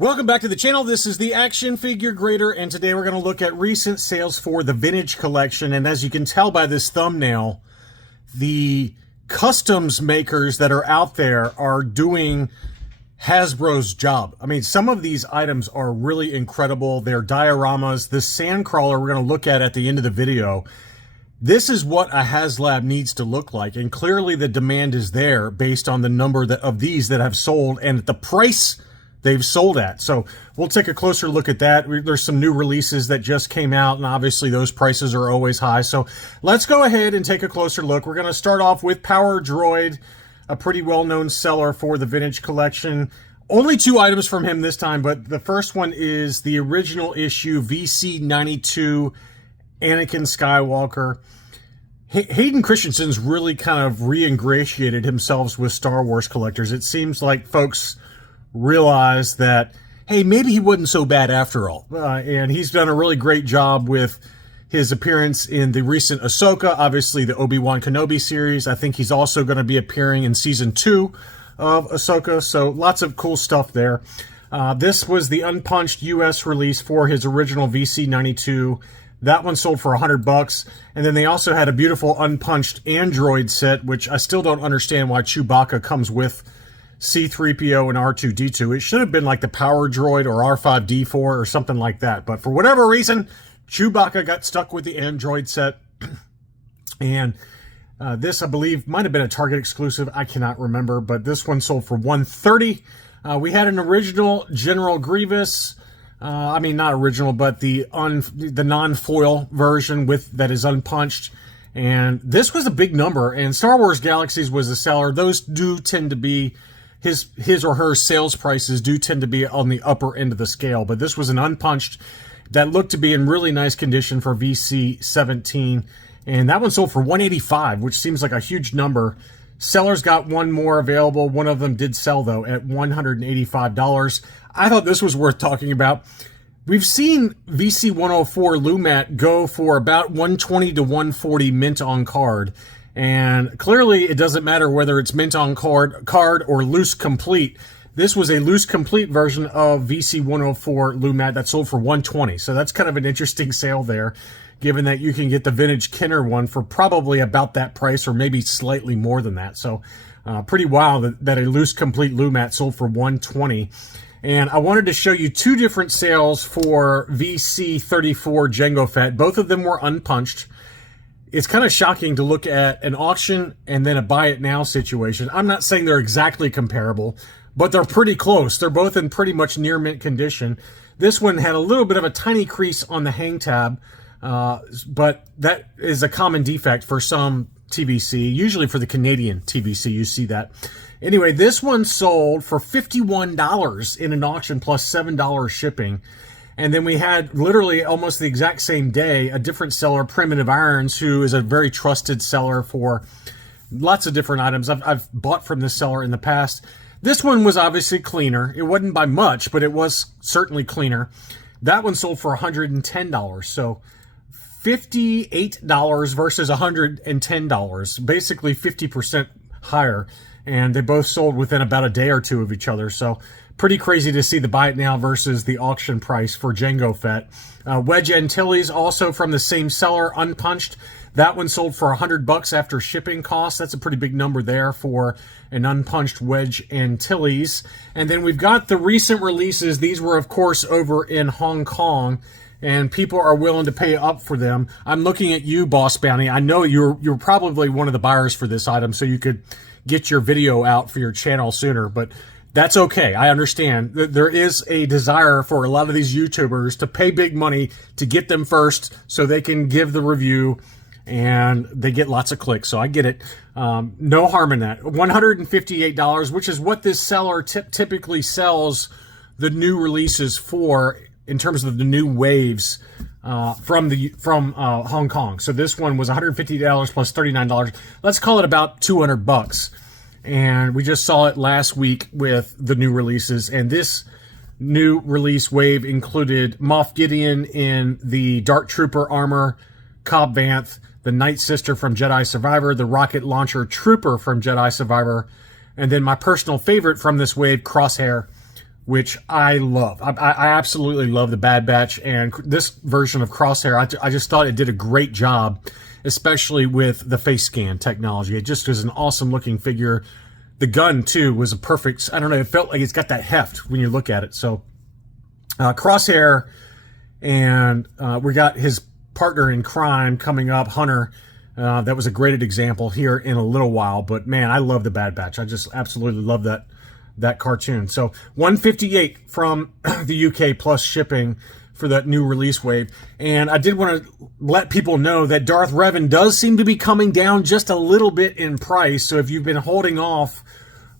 Welcome back to the channel. This is the Action Figure Grader, and today we're going to look at recent sales for the vintage collection. And as you can tell by this thumbnail, the customs makers that are out there are doing Hasbro's job. I mean, some of these items are really incredible. They're dioramas. This Sandcrawler we're going to look at the end of the video. This is what a HasLab needs to look like, and clearly the demand is there based on the number of these that have sold and the price they've sold at. So we'll take a closer look at that. There's some new releases that just came out, and obviously those prices are always high. So let's go ahead and take a closer look. We're going to start off with Power Droid, a pretty well-known seller for the vintage collection. Only two items from him this time, but the first one is the original issue VC92 Anakin Skywalker. Hayden Christensen's really kind of re-ingratiated himself with Star Wars collectors. It seems like folks realize that, hey, maybe he wasn't so bad after all. And he's done a really great job with his appearance in the recent Ahsoka, obviously the Obi-Wan Kenobi series. I think he's also going to be appearing in Season 2 of Ahsoka, so lots of cool stuff there. This was the unpunched US release for his original VC92. That one sold for $100, and then they also had a beautiful unpunched Android set, which I still don't understand why Chewbacca comes with C-3PO and R2-D2. It should have been like the Power Droid or R5-D4 or something like that. But for whatever reason, Chewbacca got stuck with the Android set. And this, I believe, might have been a Target exclusive. I cannot remember. But this one sold for $130. We had an original General Grievous. I mean, not original, but the non-foil version that is unpunched. And this was a big number. And Star Wars Galaxies was a seller. Those do tend to be his or her sales prices do tend to be on the upper end of the scale, but this was an unpunched that looked to be in really nice condition for VC17, and that one sold for $185, which seems like a huge number. Sellers got one more available. One of them did sell, though, at $185. I thought this was worth talking about. We've seen VC104 Lumat go for about $120 to $140 mint on card. And clearly, it doesn't matter whether it's mint on card or loose complete. This was a loose complete version of VC104 Lumat that sold for $120. So that's kind of an interesting sale there, given that you can get the vintage Kenner one for probably about that price or maybe slightly more than that. So pretty wild that a loose complete Lumat sold for $120. And I wanted to show you two different sales for VC34 Jango Fett. Both of them were unpunched. It's kind of shocking to look at an auction and then a buy it now situation. I'm not saying they're exactly comparable, but they're pretty close. They're both in pretty much near mint condition. This one had a little bit of a tiny crease on the hang tab, but that is a common defect for some TVC. Usually for the Canadian TVC, you see that. Anyway, this one sold for $51 in an auction plus $7 shipping. And then we had literally almost the exact same day a different seller, Primitive Irons, who is a very trusted seller for lots of different items. I've bought from this seller in the past. This one was obviously cleaner. It wasn't by much, but it was certainly cleaner. That one sold for $110. So $58 versus $110, basically 50% higher. And they both sold within about a day or two of each other. So pretty crazy to see the buy it now versus the auction price for Jango Fett. Wedge Antilles, also from the same seller, unpunched. That one sold for $100 after shipping costs. That's a pretty big number there for an unpunched Wedge Antilles. And then we've got the recent releases. These were, of course, over in Hong Kong, and people are willing to pay up for them. I'm looking at you, Boss Bounty. I know you're probably one of the buyers for this item, so you could get your video out for your channel sooner, but that's okay. I understand. There is a desire for a lot of these YouTubers to pay big money to get them first so they can give the review and they get lots of clicks. So I get it. No harm in that. $158, which is what this seller typically sells the new releases for in terms of the new waves from Hong Kong. So this one was $150 plus $39. Let's call it about $200. And we just saw it last week with the new releases. And this new release wave included Moff Gideon in the Dark Trooper armor, Cobb Vanth, the Night Sister from Jedi Survivor, the Rocket Launcher Trooper from Jedi Survivor, and then my personal favorite from this wave, Crosshair, which I love. I absolutely love the Bad Batch, and this version of Crosshair, I just thought it did a great job, especially with the face scan technology. It just was an awesome looking figure. The gun, too, was a perfect, I don't know, it felt like it's got that heft when you look at it. So, Crosshair, and we got his partner in crime coming up, Hunter. That was a great example here in a little while. But, man, I love the Bad Batch. I just absolutely love that cartoon. So, $158 from the UK plus shipping for that new release wave. And I did want to let people know that Darth Revan does seem to be coming down just a little bit in price. So if you've been holding off,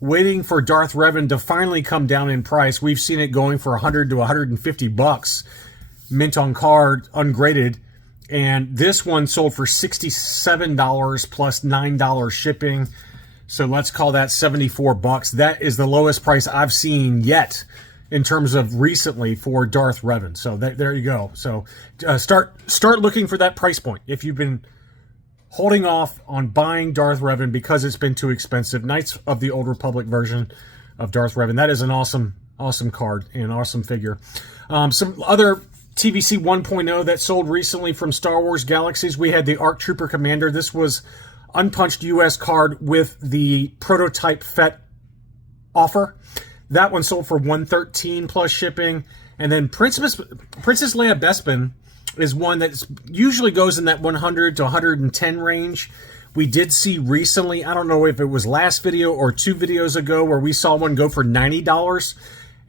waiting for Darth Revan to finally come down in price, we've seen it going for $100 to $150, mint on card, ungraded. And this one sold for $67 plus $9 shipping. So let's call that $74. That is the lowest price I've seen yet in terms of recently for Darth Revan. So there you go. So start looking for that price point. If you've been holding off on buying Darth Revan because it's been too expensive, Knights of the Old Republic version of Darth Revan, that is an awesome card and an awesome figure. Some other TVC 1.0 that sold recently from Star Wars Galaxies, we had the ARC Trooper Commander. This was unpunched US card with the prototype FET offer. That one sold for $113 plus shipping. And then Princess Leia Bespin is one that usually goes in that $100 to $110 range. We did see recently, I don't know if it was last video or 2 videos ago, where we saw one go for $90.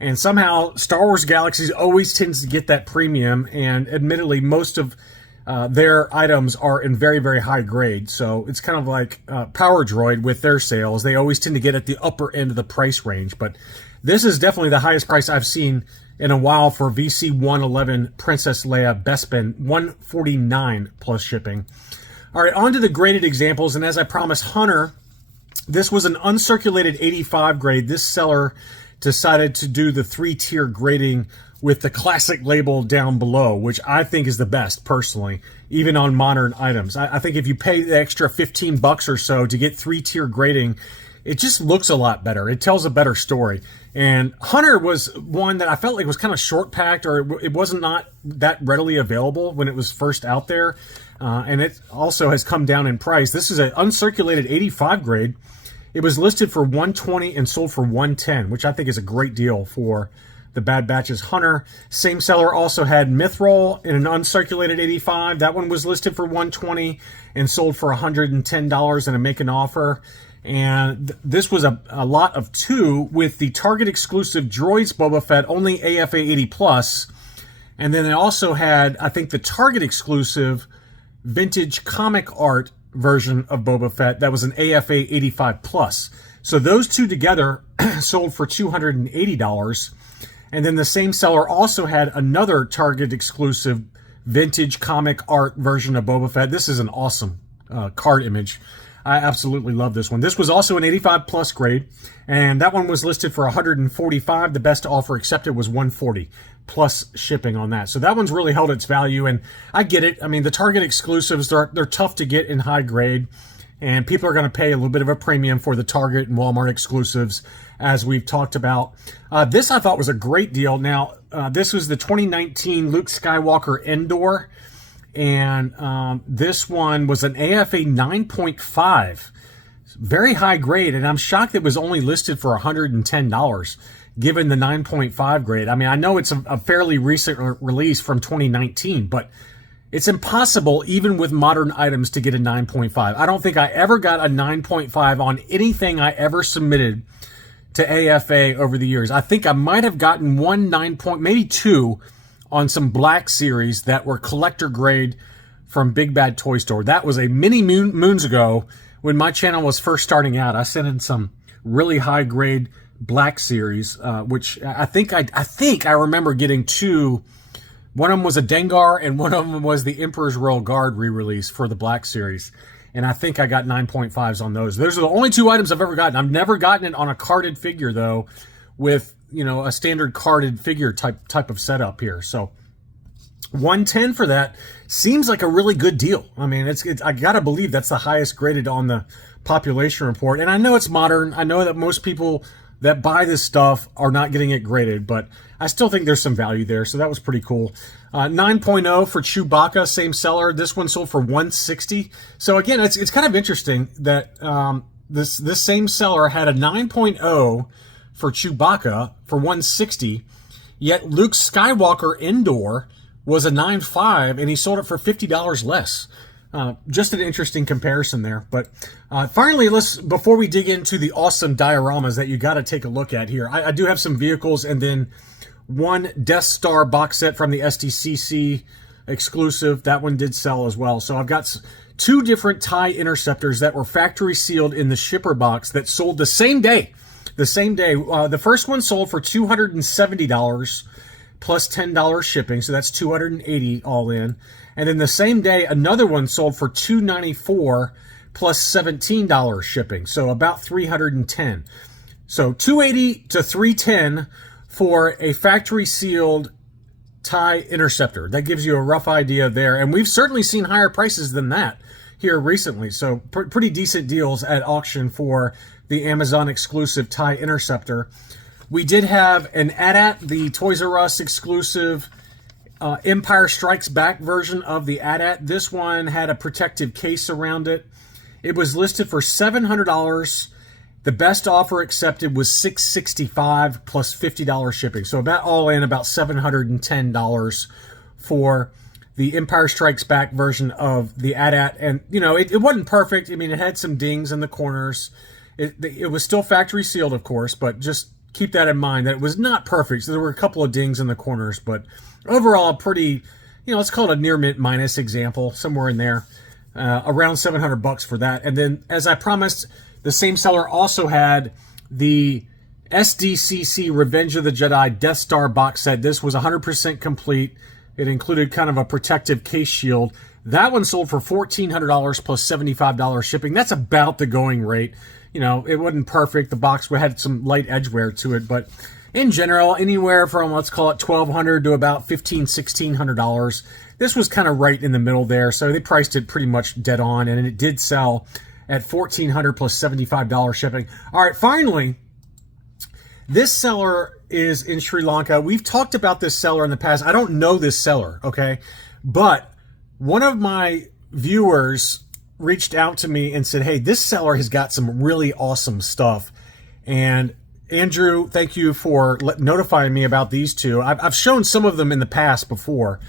And somehow Star Wars Galaxies always tends to get that premium. And admittedly, most of their items are in very, very high grade. So it's kind of like Power Droid with their sales. They always tend to get at the upper end of the price range. But this is definitely the highest price I've seen in a while for VC 111 Princess Leia Bespin, $149 plus shipping. All right, on to the graded examples. And as I promised, Hunter, this was an uncirculated 85 grade. This seller decided to do the 3-tier grading with the classic label down below, which I think is the best, personally, even on modern items. I think if you pay the extra $15 or so to get 3-tier grading, it just looks a lot better. It tells a better story. And Hunter was one that I felt like was kind of short-packed, or it wasn't not that readily available when it was first out there. And it also has come down in price. This is an uncirculated 85 grade. It was listed for $120 and sold for $110, which I think is a great deal for the Bad Batch's Hunter. Same seller also had Mithril in an uncirculated 85. That one was listed for $120 and sold for $110 in a make an offer. And this was a lot of 2 with the Target exclusive Droids Boba Fett, only AFA 80 plus. And then they also had, I think, the Target exclusive vintage comic art version of Boba Fett that was an AFA 85 plus. So those 2 together sold for $280. And then the same seller also had another Target exclusive vintage comic art version of Boba Fett. This is an awesome card image. I absolutely love this one. This was also an 85 plus grade, and that one was listed for $145. The best offer accepted was $140 plus shipping on that. So that one's really held its value, and I get it. I mean, the Target exclusives, they're tough to get in high grade, and people are going to pay a little bit of a premium for the Target and Walmart exclusives, as we've talked about. This I thought was a great deal. Now, this was the 2019 Luke Skywalker Endor, and this one was an AFA 9.5. Very high grade, and I'm shocked it was only listed for $110, given the 9.5 grade. I mean, I know it's a fairly recent release from 2019, but it's impossible, even with modern items, to get a 9.5. I don't think I ever got a 9.5 on anything I ever submitted to AFA over the years. I think I might have gotten one 9 point, maybe 2, on some Black Series that were collector grade from Big Bad Toy Store. That was a many moons ago when my channel was first starting out. I sent in some really high grade Black Series, which I think I remember getting 2. One of them was a Dengar, and one of them was the Emperor's Royal Guard re-release for the Black Series. And I think I got 9.5s on those. Those are the only 2 items I've ever gotten. I've never gotten it on a carded figure, though, with, you know, a standard carded figure type of setup here. So $110 for that seems like a really good deal. I mean, it's I gotta believe that's the highest graded on the population report. And I know it's modern. I know that most people that buy this stuff are not getting it graded, but I still think there's some value there, so that was pretty cool. 9.0 for Chewbacca, same seller. This one sold for $160. So again, it's kind of interesting that this same seller had a 9.0 for Chewbacca for $160, yet Luke Skywalker Indoor was a 9.5, and he sold it for $50 less. Just an interesting comparison there. But finally, before we dig into the awesome dioramas that you got to take a look at here, I do have some vehicles and then one Death Star box set from the SDCC exclusive. That one did sell as well. So I've got two different TIE interceptors that were factory sealed in the shipper box that sold the same day. The first one sold for $270 plus $10 shipping, so that's $280 all in. And then the same day, another one sold for $294 plus $17 shipping, so about $310. So $280 to $310 for a factory sealed TIE interceptor. That gives you a rough idea there. And we've certainly seen higher prices than that here recently. So pretty decent deals at auction for the Amazon exclusive TIE interceptor. We did have an AT-AT, the Toys R Us exclusive Empire Strikes Back version of the AT-AT. This one had a protective case around it. It was listed for $700. The best offer accepted was $665 plus $50 shipping. So about all in, about $710 for the Empire Strikes Back version of the AT-AT. And, you know, it wasn't perfect. I mean, it had some dings in the corners. It was still factory sealed, of course, but just keep that in mind that it was not perfect. So there were a couple of dings in the corners, but overall pretty, you know, let's call it a near mint minus example, somewhere in there. Around $700 for that. And then, as I promised, the same seller also had the SDCC Revenge of the Jedi Death Star box set. This was 100% complete. It included kind of a protective case shield. That one sold for $1,400 plus $75 shipping. That's about the going rate. You know, it wasn't perfect. The box had some light edgeware to it, but in general, anywhere from, let's call it $1,200 to about $1,500, $1,600. This was kind of right in the middle there, so they priced it pretty much dead on, and it did sell at $1,400 plus $75 shipping. All right, finally, this seller is in Sri Lanka. We've talked about this seller in the past. I don't know this seller, okay? But one of my viewers reached out to me and said, hey, this seller has got some really awesome stuff. And Andrew, thank you for notifying me about these two. I've shown some of them in the past before,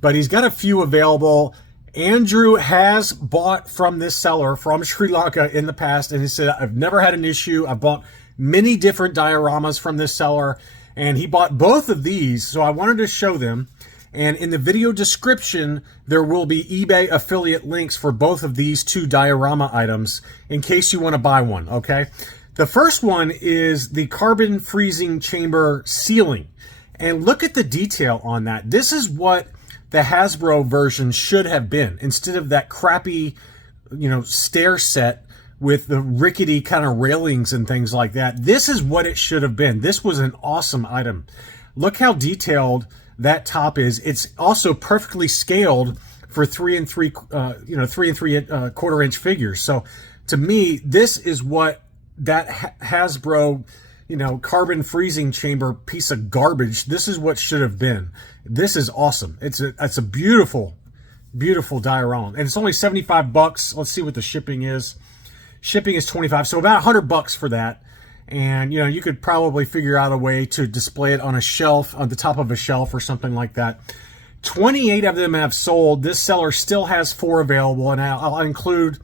but he's got a few available. Andrew has bought from this seller from Sri Lanka in the past, and he said, I've never had an issue. I've bought many different dioramas from this seller, and he bought both of these, so I wanted to show them. And in the video description, there will be eBay affiliate links for both of these two diorama items in case you want to buy one, okay? The first one is the carbon freezing chamber ceiling. And look at the detail on that. This is what the Hasbro version should have been, instead of that crappy, you know, stair set with the rickety kind of railings and things like that. This is what it should have been. This was an awesome item. Look how detailed that top is. It's also perfectly scaled for 3 3/4 inch figures. So to me, this is what that Hasbro, you know, carbon freezing chamber piece of garbage, this is what should have been. This is awesome. It's a beautiful, beautiful diorama. And it's only $75. Let's see what the shipping is. Shipping is $25, so about $100 for that. And, you know, you could probably figure out a way to display it on a shelf, on the top of a shelf or something like that. 28 of them have sold. This seller still has 4 available, and I'll include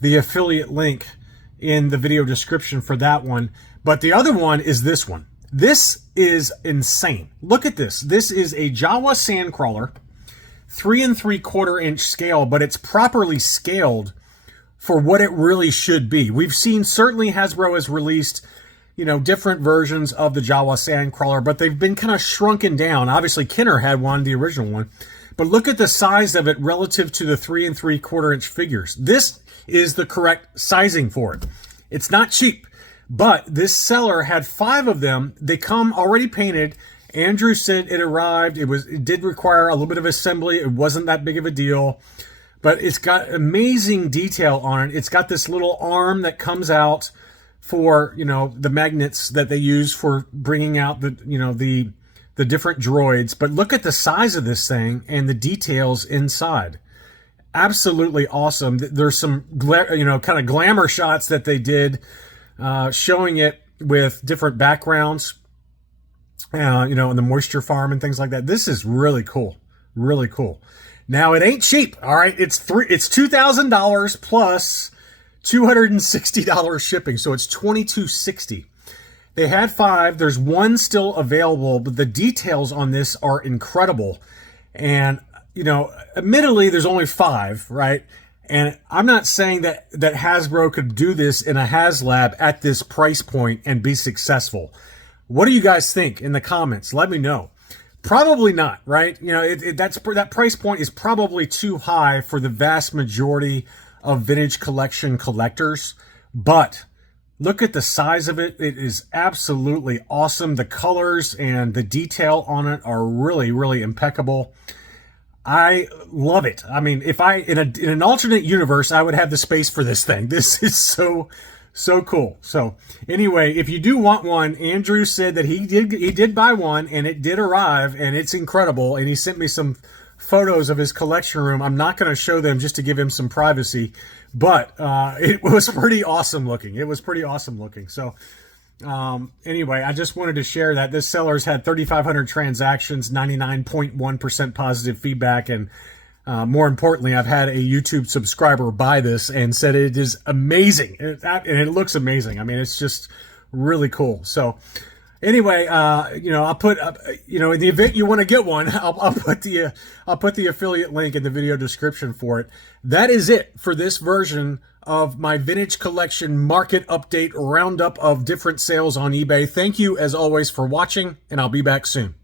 the affiliate link in the video description for that one. But the other one is this one. This is insane. Look at this. This is a Jawa Sandcrawler, 3 3/4 inch scale, but it's properly scaled for what it really should be. We've seen, certainly Hasbro has released, you know, different versions of the Jawa Sandcrawler, but they've been kind of shrunken down. Obviously, Kenner had one, the original one. But look at the size of it relative to the 3 3/4 inch figures. This is the correct sizing for it. It's not cheap, but this seller had 5 of them. They come already painted. Andrew said it arrived. It did require a little bit of assembly. It wasn't that big of a deal, but it's got amazing detail on it. It's got this little arm that comes out for, you know, the magnets that they use for bringing out the, you know, the different droids. But look at the size of this thing and the details inside. Absolutely awesome. There's some, you know, kind of glamour shots that they did, showing it with different backgrounds, you know, in the moisture farm and things like that. This is really cool. Really cool. Now, it ain't cheap. All right. It's $2,000 plus $260 shipping. So it's $2,260. They had 5. There's 1 still available, but the details on this are incredible. And, you know, admittedly, there's only 5, right? And I'm not saying that Hasbro could do this in a HasLab at this price point and be successful. What do you guys think in the comments? Let me know. Probably not, right? You know, that price point is probably too high for the vast majority of vintage collection collectors. But look at the size of it. It is absolutely awesome. The colors and the detail on it are really, really impeccable. I love it. I mean, if in an alternate universe, I would have the space for this thing. This is so cool. So anyway, if you do want one, Andrew said that he did buy one and it did arrive and it's incredible. And he sent me some photos of his collection room. I'm not going to show them just to give him some privacy, but it was pretty awesome looking. It was pretty awesome looking. So anyway, I just wanted to share that this seller's had 3,500 transactions, 99.1% positive feedback. And more importantly, I've had a YouTube subscriber buy this and said it is amazing. And it looks amazing. I mean, it's just really cool. So anyway, you know, I'll put, you know, in the event you want to get one, I'll put the affiliate link in the video description for it. That is it for this version of my vintage collection market update roundup of different sales on eBay. Thank you as always for watching, and I'll be back soon.